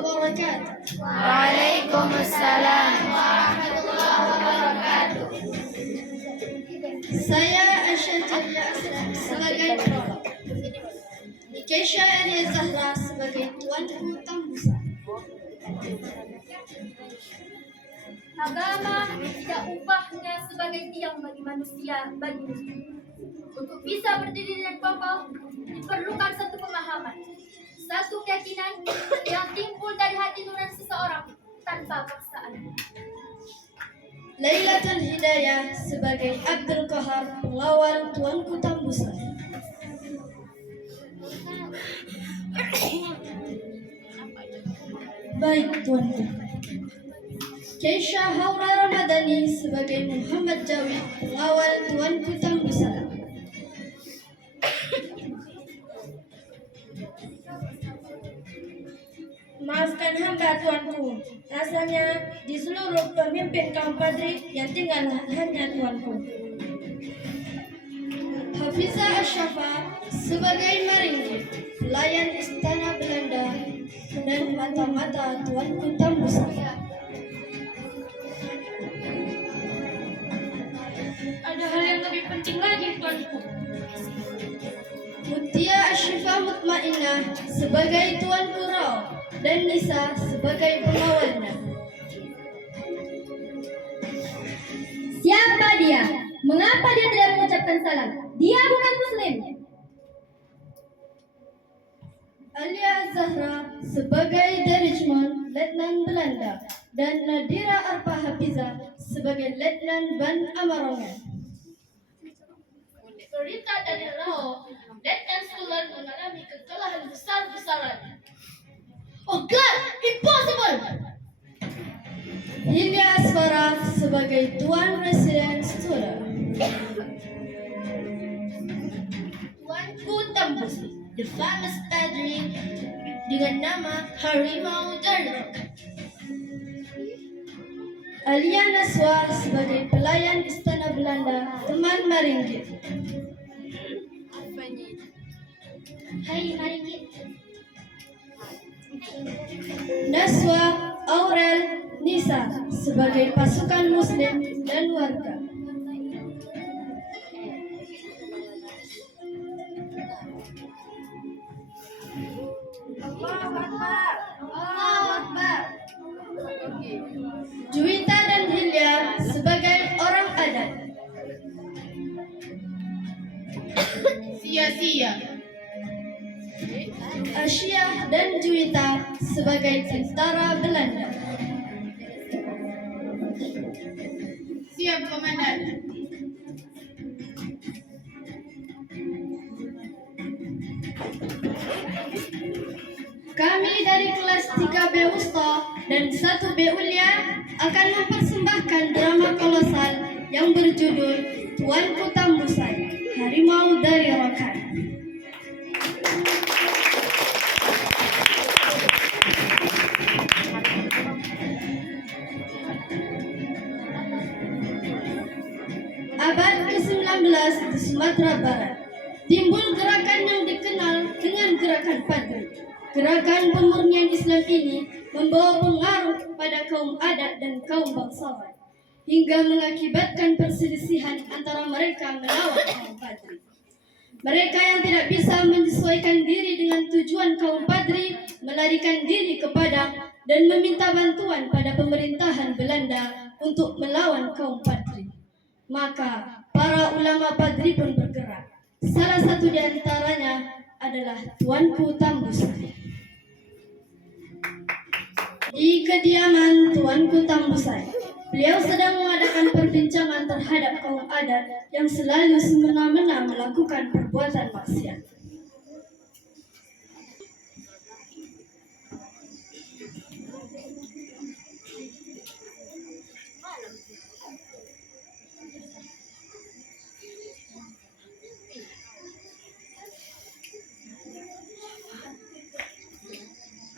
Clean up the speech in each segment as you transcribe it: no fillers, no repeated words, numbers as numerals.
wabarakatuh. Waalaikumsalam warahmatullahi wabarakatuh. Saya Aisyah Jalia Aslam sebagai prolog. Keisha Elia Zahra sebagai tuanku Tambusa. Agama tidak ubahnya sebagai tiang bagi manusia. Untuk bisa berdiri dan kokoh diperlukan satu pemahaman, satu keyakinan yang timbul dari hati nurani seseorang tanpa paksaan. Lailatul Hidayah sebagai Abdul Qahar pengawal tuanku Tambusa. Baik tuanku. Keisha Haura Ramadhani sebagai Muhammad Jawid pengawal tuanku Tambusa. Maafkan hamba tuanku, rasanya di seluruh pemimpin kaum Padri yang tinggal hanya tuanku. Hafiza Asyafa sebagai Maringgi pelayan istana Belanda dan mata-mata tuanku Tambusa. Ada hal yang lebih penting lagi tuanku. Mutia Asyifa Mutmainah sebagai tuanku Rao dan Nisa sebagai pengawalnya. Siapa dia? Mengapa dia tidak mengucapkan salam? Dia bukan Muslim. Alia Zahra sebagai Derechman Letnan Belanda dan Nadira Arpa Hafiza sebagai Letnan Ban Amarongan. Berita dari Rao, Letnan Sulan mengalami kekalahan besar-besaran. Oh God, impossible! Hilya Asfara sebagai Tuan Residen Stura. Tuanku Tambusa, the famous Padri dengan nama Harimau Daruk. Alia Naswa sebagai pelayan istana Belanda teman Maringgit. Hai Maringgit. Naswa Aurel Nisa sebagai pasukan Muslim dan warga. Allahu Akbar. Juwita dan Hilya sebagai orang adat. Sia-sia. Asia dan Juwita sebagai tentara Belanda. Siap, Komandan. Kami dari kelas 3B Wusta dan 1B Ulia akan mempersembahkan drama kolosal yang berjudul Tuanku Tambusa, Harimau dari Rokan. Abad ke-19 di Sumatera Barat, timbul gerakan yang dikenal dengan gerakan Padri. Gerakan pemurnian Islam ini membawa pengaruh pada kaum adat dan kaum bangsawan, hingga mengakibatkan perselisihan antara mereka melawan kaum Padri. Mereka yang tidak bisa menyesuaikan diri dengan tujuan kaum Padri melarikan diri ke Padang dan meminta bantuan pada pemerintahan Belanda untuk melawan kaum Padri. Maka para ulama Padri pun bergerak. Salah satu di antaranya adalah Tuanku Tambusa. Di kediaman Tuanku Tambusa, beliau sedang mengadakan perbincangan terhadap kaum adat yang selalu semena-mena melakukan perbuatan maksiat.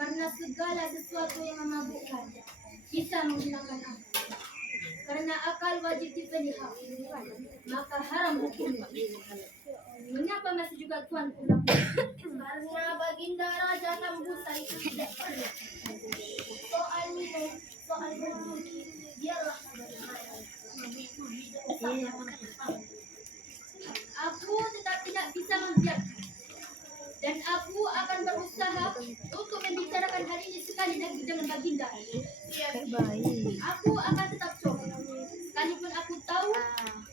Karena segala sesuatu yang memabukkan bisa menggunakan akal. Karena akal wajib dipelihara, maka haram hukumnya. Mengapa masih juga Tuan pulang? Karena baginda Raja Tambusa itu tidak pernah Biarlah aku tetap tidak bisa membiarkan. Dan aku akan berusaha untuk membicarakan hari ini sekali lagi dengan Baginda. Aku akan tetap coba. Sekalipun aku tahu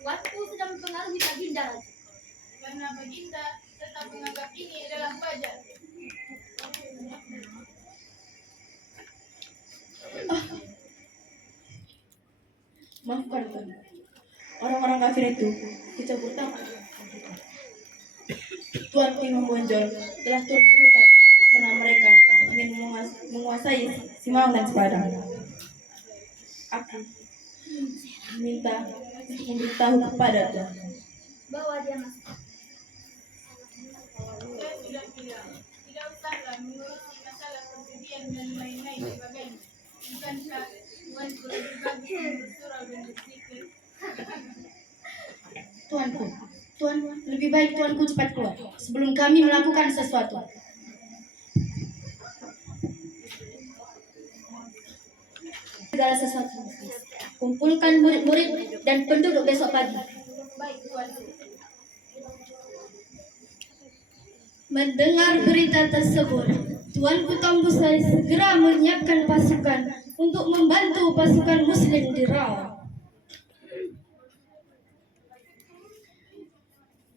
Tuanku sedang mempengaruhi Baginda Raja. Karena Baginda tetap menganggap ini adalah wajar. Maafkan Tuan. Orang-orang kafir itu kecampur tangan. Tuan Imam Bonjol telah turun ke hutan karena mereka ingin menguasai Simaung dan Sepadang. Aku minta untuk memberitahu kepada Tuan. Bawa dia masuk. Saya sudah bilang, tidak usahlah mengurusi masalah perjudian dan lain-lain sebagainya. Bukankah Tuan lebih bagus bersurau dan berzikir? Tuanku, Tuan, lebih baik Tuanku cepat keluar sebelum kami melakukan sesuatu. Segala sesuatu. Kumpulkan murid-murid dan penduduk besok pagi. Baik, Tuan. Mendengar berita tersebut, Tuanku Tambusai segera menyiapkan pasukan untuk membantu pasukan Muslim di Rawa.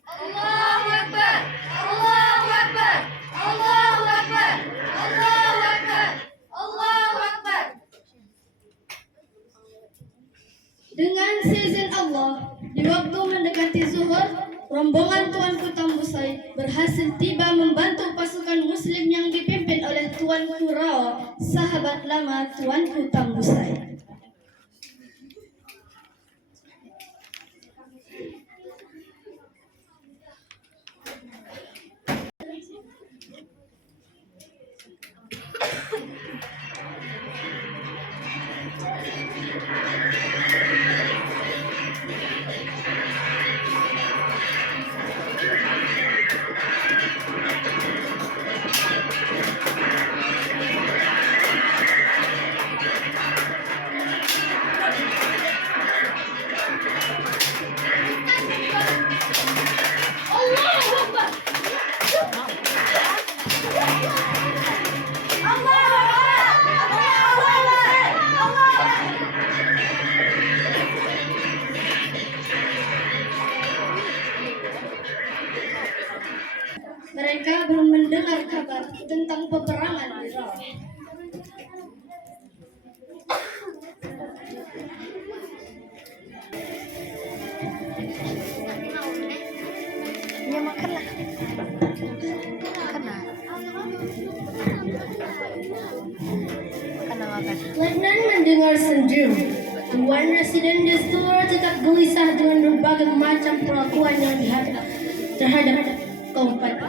Allahu Akbar, Allahu Akbar, Allahu Akbar, Allahu Akbar, Allahu Akbar. Dengan seizin Allah, di waktu mendekati zuhur, rombongan Tuanku Tambusai berhasil tiba membantu pasukan Muslim yang dipimpin oleh Tuanku Rawa, sahabat lama Tuanku Tambusai. Allahu Akbar. Mereka belum mendengar kabar tentang peperangan di Rawa. Letnan mendengar senyum. Tuan Residen Destur tetap gelisah dengan berbagai macam perlakuan yang dihadap terhadap kaum Padri.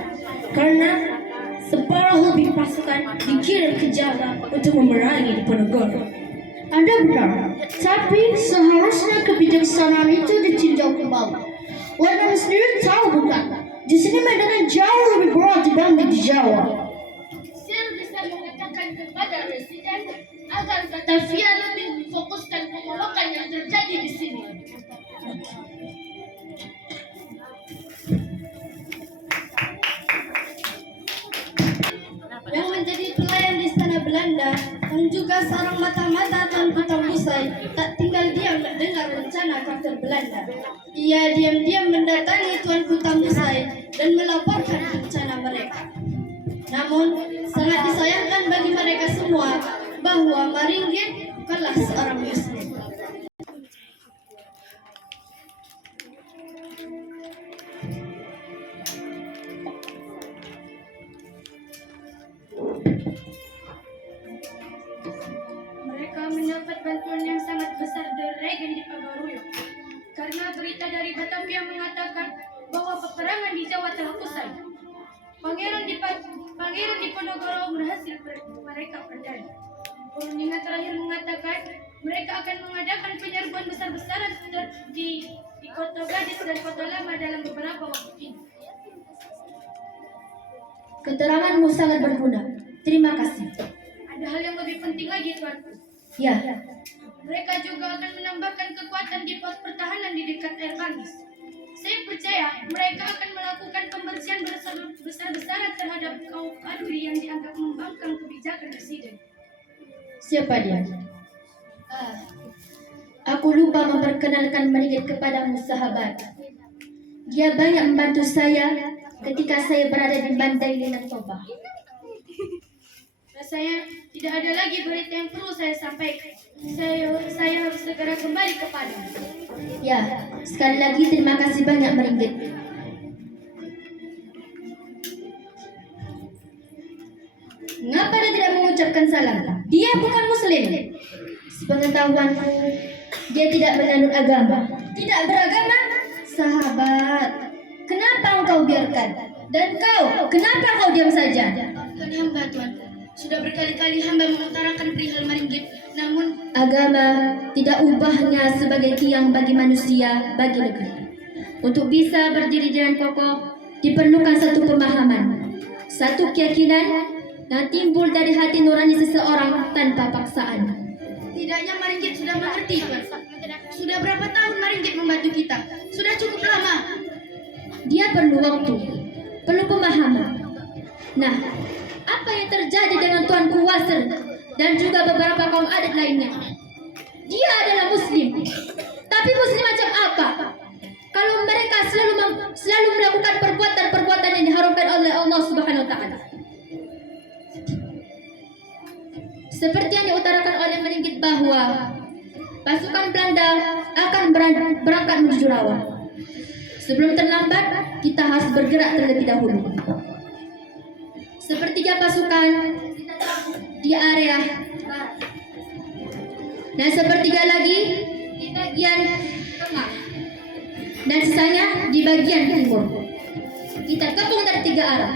Karena separuh lebih pasukan dikirim ke Jawa untuk memerangi Diponegoro. Anda benar, tapi seharusnya kebijaksanaan itu ditinjau kembali. Letnan sendiri tahu bukan? Di sini medannya jauh lebih berat dibanding di Jawa. Sir bisa mengatakan kepada Residen agar Batavia lebih memfokuskan pengelolaan yang terjadi di sini. Yang menjadi pelayan di Istana Belanda yang juga seorang mata-mata Tuanku Tambusai tak tinggal diam mendengar rencana kafir Belanda. Ia diam-diam mendatangi Tuanku Tambusai dan melaporkan rencana mereka. Namun sangat disayangkan bagi mereka semua bahwa Maringgit bukanlah seorang Muslim. Mereka mendapat bantuan yang sangat besar dari Regen di Pagaruyung. Karena berita dari Batavia mengatakan bahwa peperangan di Jawa telah usai. Pangeran Diponegoro berhasil mereka perdana. Perundingan terakhir mengatakan mereka akan mengadakan penyerbuan besar-besaran di Kota Gadis dan Kota Lama dalam beberapa waktu ini. Keteranganmu sangat berguna. Terima kasih. Ada hal yang lebih penting lagi, Tuanku. Ya, di dekat air bangis. Saya percaya mereka akan melakukan pembersihan besar-besaran terhadap kaum Kadri yang dianggap membangkang kebijakan Presiden. Siapa dia? Aku lupa memperkenalkan Maringgit kepadamu, sahabat. Dia banyak membantu saya ketika saya berada di Bandai Linan Toba. Rasanya tidak ada lagi berita yang perlu saya sampaikan. Saya harus segera kembali ke Padang. Ya, sekali lagi terima kasih banyak Maringgit. Mengapa dia tidak mengucapkan salam? Dia bukan Muslim. Sepengetahuanku, dia tidak menganut agama. Tidak beragama? Sahabat, kenapa engkau biarkan? Dan kau, kenapa kau diam saja? Maafkan hamba, Tuan. Sudah berkali-kali hamba mengutarakan perihal Maringgit, namun Agama tidak ubahnya sebagai tiang bagi manusia, bagi negeri. Untuk bisa berdiri dengan kokoh, diperlukan satu pemahaman, satu keyakinan yang timbul dari hati nurani seseorang tanpa paksaan. tidaknya Maringgit sudah mengerti, Tuan. Sudah berapa tahun Maringgit membantu kita? Sudah cukup lama. Dia perlu waktu, perlu pemahaman. Nah, apa yang terjadi dengan Tuanku Wasir dan juga beberapa kaum adat lainnya? Dia adalah Muslim, tapi Muslim macam apa? Kalau mereka selalu melakukan perbuatan-perbuatan yang diharamkan oleh Allah Subhanahu Wa Taala. Seperti yang diutarakan oleh Maringgit bahwa pasukan Belanda akan berangkat menuju Rawa. Sebelum terlambat, kita harus bergerak terlebih dahulu. Sepertiga pasukan di area barat dan sepertiga lagi di bagian tengah dan sisanya di bagian timur. Kita gabung dari 3 arah.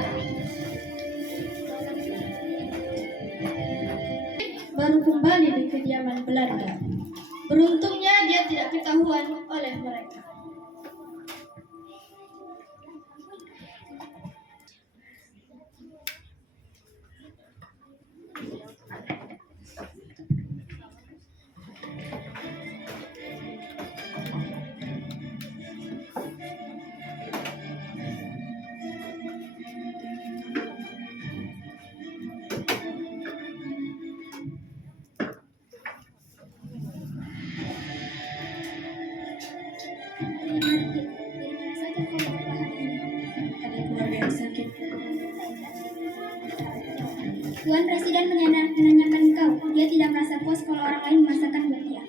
Baru kembali di kediaman Belanda. Beruntungnya dia tidak ketahuan oleh mereka. Ada keluarga yang sakit. Tuan Presiden menanyakan kau. Dia tidak merasa puas kalau orang lain memasakkan buat dia.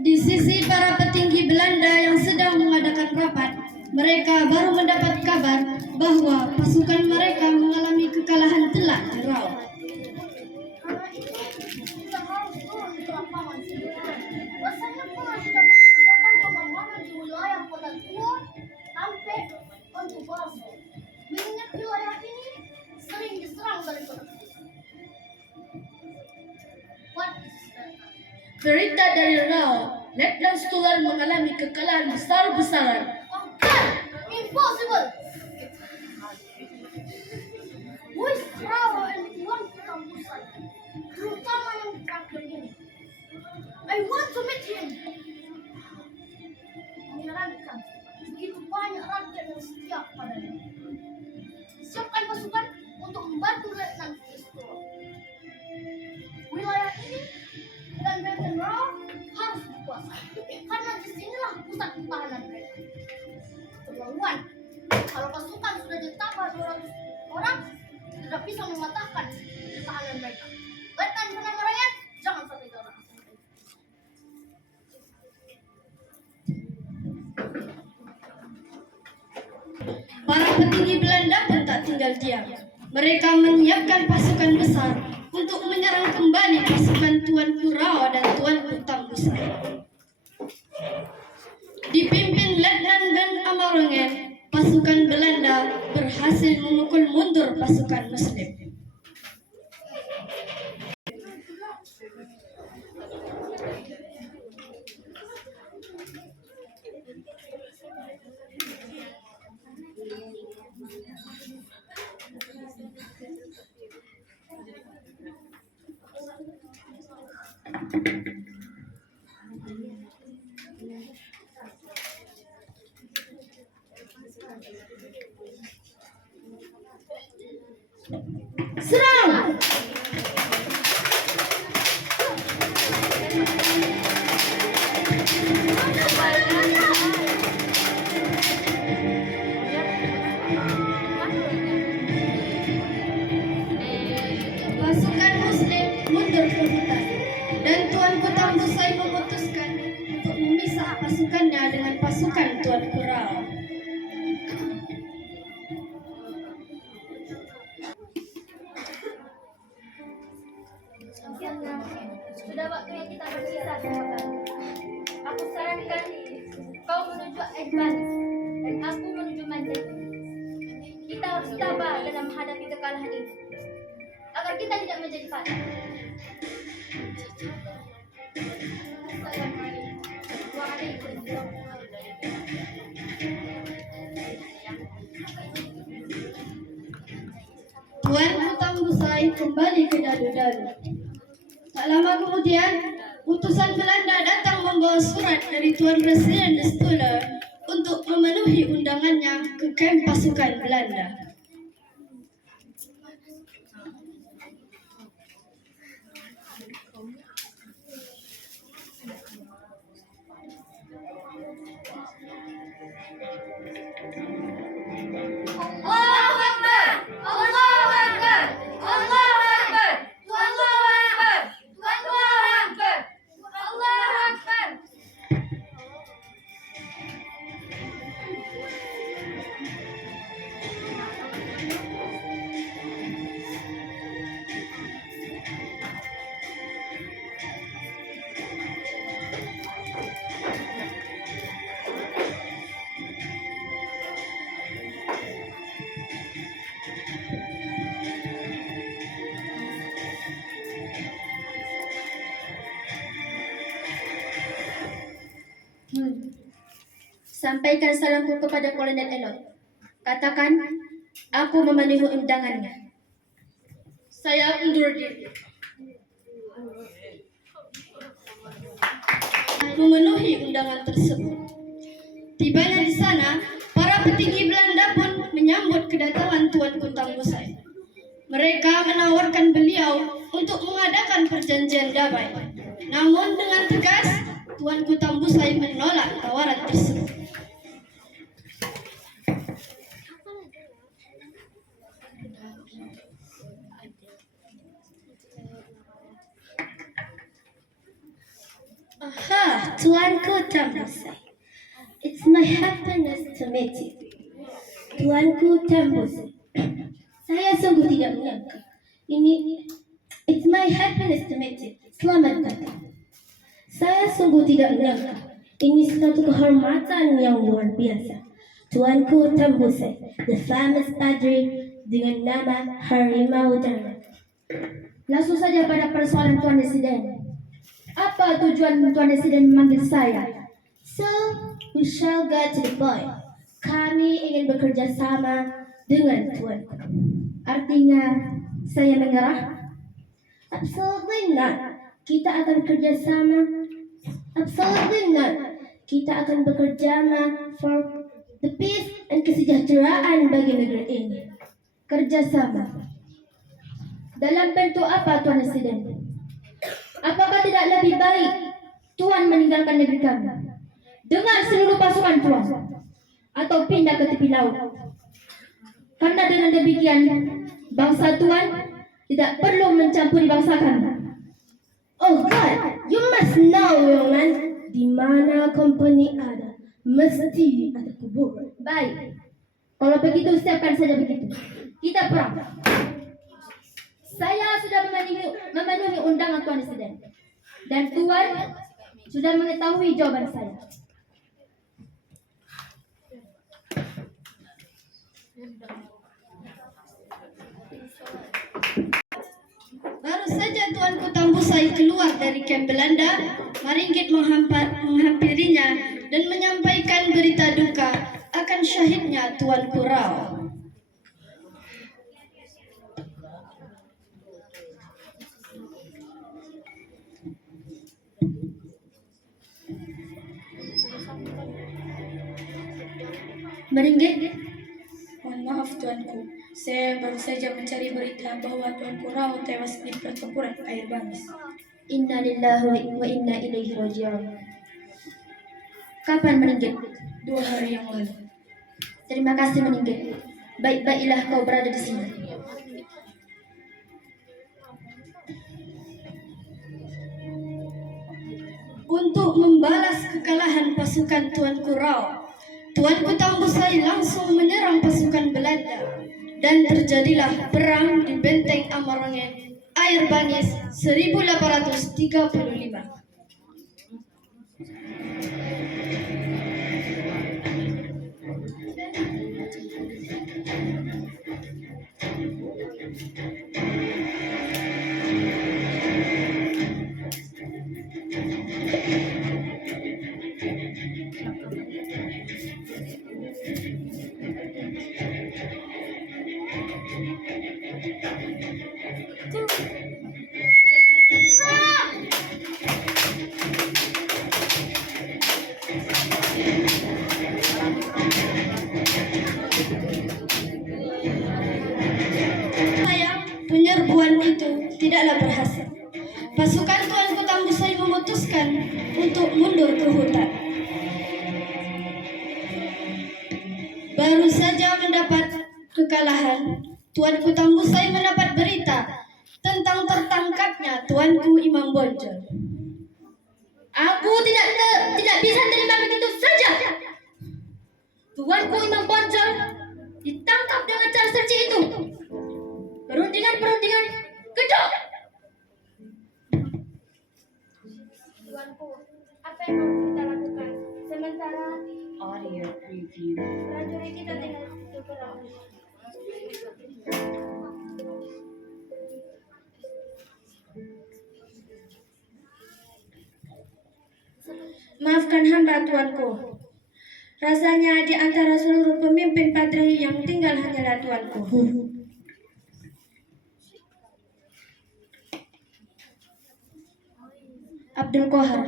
Di sisi para petinggi Belanda yang sedang mengadakan rapat, mereka baru mendapat kabar bahwa pasukan mereka mengalami kekalahan telak di Rawa. Karena itu kita harus turun ke lapangan segera. Rasanya pernah kita mengadakan pembangunan di wilayah kota tua sampai untuk Baso. Mengingat wilayah ini sering diserang dari kota tua. What is that? Berita dari Rawa, Letnan Stular mengalami kekalahan besar-besaran. Oh, God! Impossible! Who is Rawa and Tuan Kampusan? Terutama yang terakhir ini. I want to meet him. Menyeramkan. Begitu banyak rakyat yang setia padanya. Siapkan pasukan untuk membantu Letnan Stular. Wilayah ini dan Benteng Rawa harus dikuasai. Karena disinilah pusat pertahanan mereka. Keterlaluan. Kalau pasukan sudah ditambah 200 orang, tidak bisa mematahkan pertahanan mereka. Letnan Benang Rakyat, jangan sampai gagal. Para petinggi Belanda pun tak tinggal diam. Mereka menyiapkan pasukan besar untuk menyerang kembali pasukan Tuanku Rawa dan Tuanku Tambusan. Dipimpin Letnan Ben Amarongen, pasukan Belanda berhasil memukul mundur pasukan Muslim. sahabat. Aku sarankan kau menuju Advance dan aku menuju Mandalika. Kita harus tabah dalam menghadapi kekalahan ini agar kita tidak menjadi patah. Assalamualaikum. Waalaikumsalam. Tuanku Tambusai kembali ke Dadu-Dadu. Tak lama kemudian, utusan Belanda datang membawa surat dari Tuan Presiden de Stula untuk memenuhi undangannya ke kamp pasukan Belanda. Allahu Akbar! Allahu Akbar! Allahu Akbar! Allahu Akbar! Allahu Akbar! Allahu Akbar! Sampaikan salamku kepada Kolonel Elot. Katakan, aku memenuhi undangannya. Saya undur diri. Memenuhi undangan tersebut. Tibanya di sana, para petinggi Belanda pun menyambut kedatangan Tuanku Tambusai. Mereka menawarkan beliau untuk mengadakan perjanjian damai. Namun dengan tegas, Tuanku Tambusai menolak tawaran tersebut. Aha, Tuanku Tambusai. It's my happiness to meet you. Tuanku Tambusai. Saya sungguh tidak menyangka. It's my happiness to meet you. Selamat datang. Saya sungguh tidak menyangka. Ini suatu kehormatan yang luar biasa. Tuanku Tambusai, the famous padre dengan nama Harimau Darat. Langsung saja pada persoalan Tuan Presiden. Apa tujuan Tuan Presiden memanggil saya? So, we shall get to the point. Kami ingin bekerja sama dengan Tuanku. Artinya, saya menyerah? Absolutely not. Kita akan bekerja sama. Absolutely not. Kita akan bekerja sama for the peace and kesejahteraan bagi negeri ini. Kerjasama. Dalam bentuk apa, Tuan Presiden? Apakah tidak lebih baik Tuan meninggalkan negeri kami dengan seluruh pasukan Tuan atau pindah ke tepi laut? Karena dengan demikian bangsa Tuan tidak perlu mencampuri bangsa kami. Oh God, you must know, young man, di mana company ada, mesti ada kuburan. Baik, kalau begitu siapkan saja begitu. Kita perang. Saya sudah memenuhi undangan Tuan Presiden. Dan Tuan sudah mengetahui jawaban saya. Baru saja Tuanku Tambusai keluar dari kamp Belanda, Maringgit menghampirinya dan menyampaikan berita duka akan syahidnya Tuanku Rao. Maringgit, Mohon maaf Tuanku, saya baru saja mencari berita bahwa Tuanku Rao tewas di pertempuran air bangis. Inna lillahi wa inna ilaihi raji'un. Kapan Maringgit? 2 hari yang lalu. Terima kasih Maringgit. Baik-baiklah kau berada di sini. Untuk membalas kekalahan pasukan Tuanku Rao, Tuanku Tambusai langsung menyerang pasukan Belanda dan terjadilah perang di Benteng Amarongen, Air Bangis 1835. Sayang, penyerbuan itu tidaklah berhasil. Pasukan Tuanku Tambusai memutuskan untuk mundur ke hutan. Baru saja mendapat kekalahan, Tuanku Tambusai mendapat berita tentang tertangkapnya Tuanku Imam Bonjol. Aku tidak bisa terima begitu saja. Tuanku Imam Bonjol ditangkap dengan cara seperti itu. Perundingan kedok. Tuanku, apa yang harus kita lakukan? Sementara Audio preview. prajurit kita tinggal berperang. Maafkan hamba, Tuanku. Rasanya di antara seluruh pemimpin Padri yang tinggal hanyalah Tuanku. Abdul Qahar,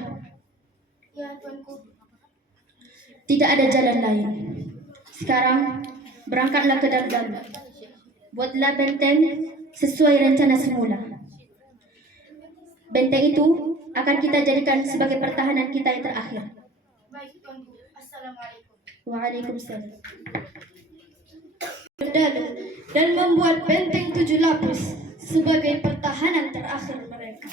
Ya, Tuanku. tidak ada jalan lain. Sekarang berangkatlah ke Dardar. Buatlah benteng sesuai rencana semula. Benteng itu akan kita jadikan sebagai pertahanan kita yang terakhir. Baik, Tuanku. Assalamualaikum. Waalaikumsalam. Berdalu dan membuat benteng 7 lapis sebagai pertahanan terakhir mereka.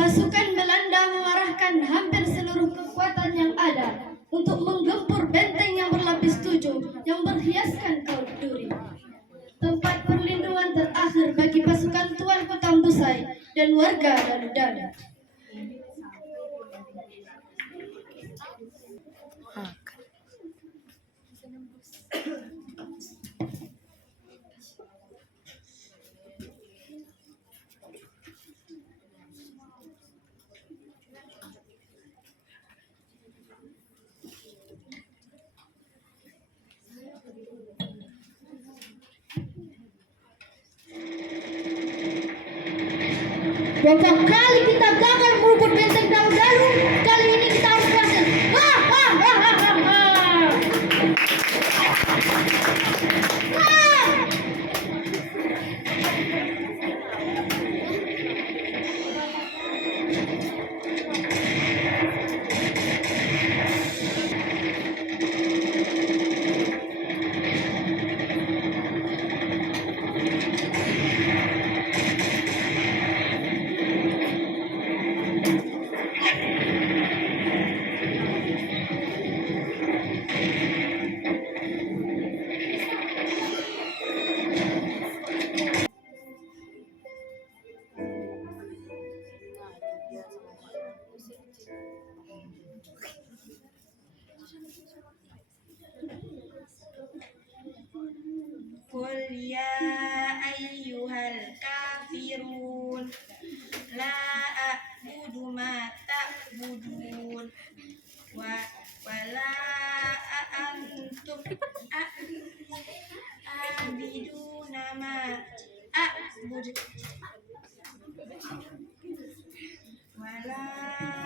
Pasukan Belanda mengarahkan hampir seluruh kekuatan yang ada untuk menggempur benteng yang berlapis 7 yang berhiaskan kaul duri. Tempat perlindungan terakhir bagi pasukan Tuanku Tambusai dan warga Dalu-Dalu. Berapa kali kita gagal merebut benteng Dalu-Dalu, kali ini kita harus berhasil. Qul ya ayyuhal kafirun la a'budu ma ta'budun wala antum a'biduna ma a'budu wala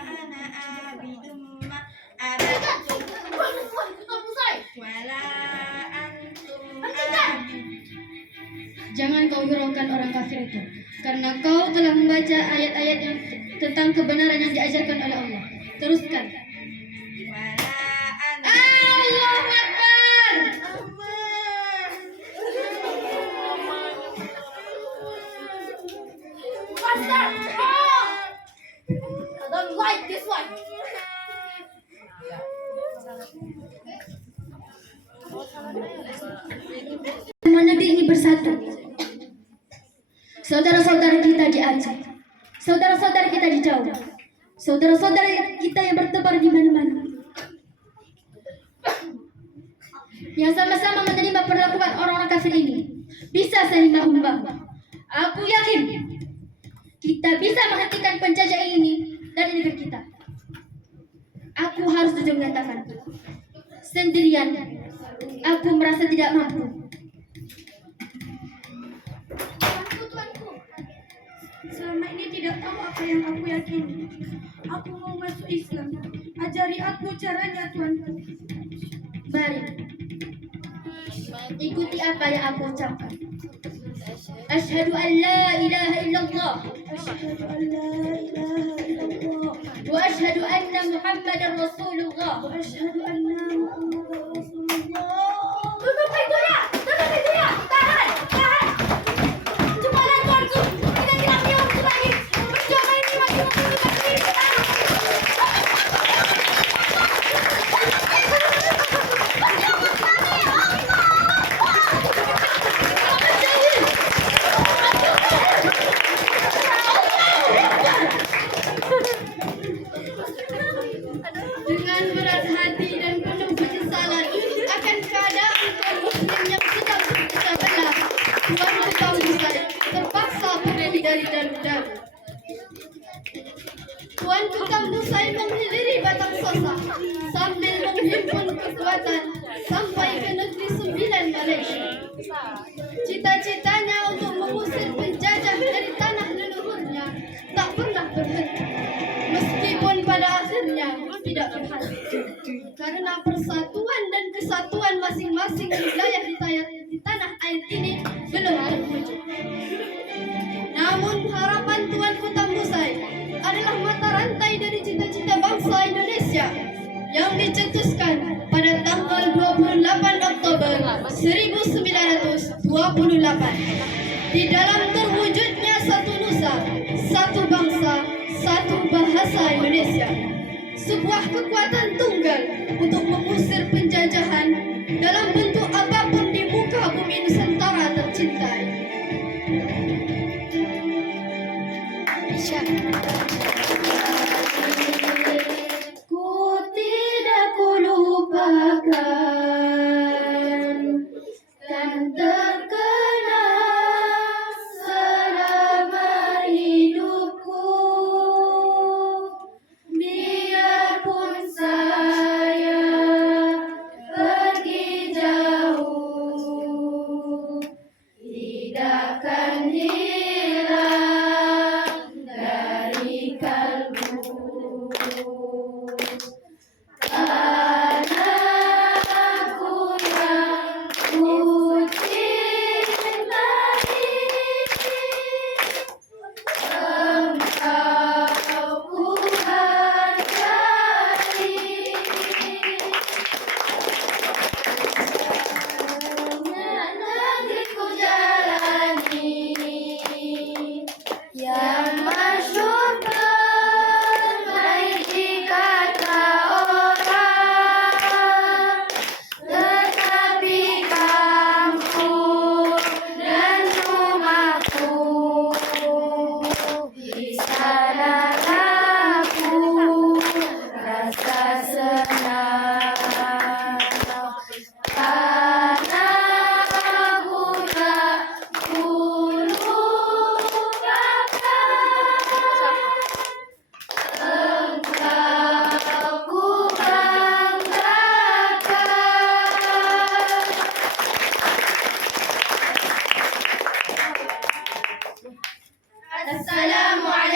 ana a'bidum ma a'budum wala antum a'bidun. Jangan kau hiraukan orang kafir itu, karena kau telah membaca ayat-ayat yang tentang kebenaran yang diajarkan oleh Allah. Teruskan. Wala ana Allahu Akbar. I don't like this one. Semua negeri ini bersatu. Saudara-saudara kita di Aceh, saudara-saudara kita di Jawa, saudara-saudara kita yang bertebar di mana-mana, yang sama-sama menerima perlakuan orang-orang kafir ini, bisa saling bahu-membahu. Aku yakin kita bisa menghentikan penjajah ini dari negeri kita. Aku harus jujur mengatakan, sendirian aku merasa tidak mampu. Tuanku, selama ini tidak tahu apa yang aku yakini. Aku mau masuk Islam. Ajari aku caranya, tuanku. Mari, ikuti apa yang aku ucapkan. Asyhadu an la ilaha illallah Asyhadu an la ilaha illallah wa asyhadu anna Muhammadar Rasulullah. wa asyhadu anna Muhammadar Rasulullah. Tutup pintunya! Tutup pintunya! Tahan! Tahan! Cepat tuanku! Kita tidak punya waktu lagi! Perjuangan ini masih membutuhkan diri kita! Dengan berat hati dan penuh penyesalan akan keadaan kaum muslim yang sedang terpecah belah, Tuan Ketua Musai terpaksa pergi dari dalu-dalu. Tuan Ketua Musai menghiliri Batang Sosa sambil menghimpun kekuatan sampai ke negeri Sembilan Malaysia. Cita-citanya untuk mengusir penjajah dari tanah leluhurnya tak pernah berhenti, meskipun pada akhirnya tidak berhasil. Karena persatuan dan kesatuan masing-masing wilayah di tanah air ini belum terwujud. Namun harapan Tuan Ketua Musai adalah mata rantai dari cita-cita bangsa Indonesia yang dicetuskan pada tanggal 28 Oktober 1928 di dalam terwujudnya satu nusa, satu bangsa, satu bahasa Indonesia. Sebuah kekuatan tunggal untuk mengusir penjajahan dalam bentuk apapun di muka bumi Nusantara tercintai. Ku tidak kulupakan kan terkenang selama hidupku. Biarpun saya pergi jauh, tidak akan hilang dari kalbu. Anakku yang ku cintai, engkau ku hargai. Negeriku jalani yang masyhur baik di kata orang, tetapi kampung dan rumahku di sana aku rasa senang. Anakku tak kulupakan, engkau ku banggakan. Assalamualaikum